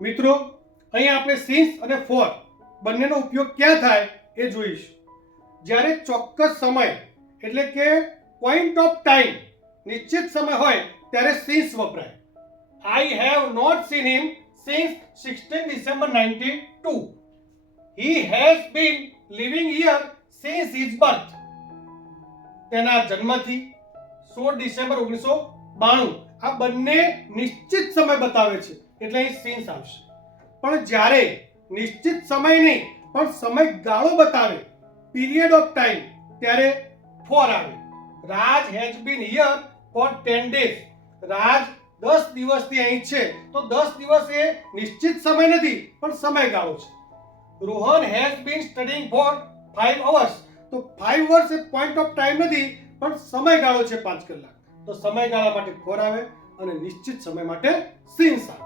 મિત્રો, અહીં આપણે સિન્સ અને ફોર બંનેનો ઉપયોગ ક્યાં થાય એ જોઈશું. જ્યારે ચોક્કસ સમય એટલે કે પોઈન્ટ ઓફ ટાઈમ નિશ્ચિત સમય હોય ત્યારે સિન્સ વપરાય. I have not seen him since 16 December 92. He has been living here since his birth. તેના જન્મથી 16 ડિસેમ્બર 1992. આ બંને નિશ્ચિત સમય બતાવે છે એટલે અહીં સિન્સ આવશે. પણ જ્યારે નિશ્ચિત સમય નહીં પણ સમયગાળો બતાવે, પીરિયડ ઓફ ટાઈમ, ત્યારે ફોર આવે. Raj has been here for 10 days. Raj 10 દિવસથી અહીં છે તો 10 દિવસ એ નિશ્ચિત સમય નથી પણ સમયગાળો છે. Rohan has been studying for 5 hours. તો 5 વર્ષ એ પોઈન્ટ ઓફ ટાઈમ નથી પણ સમયગાળો છે 5 કલાક. તો સમયગાળા માટે ફોર આવે અને નિશ્ચિત સમય માટે સિન્સ આવે.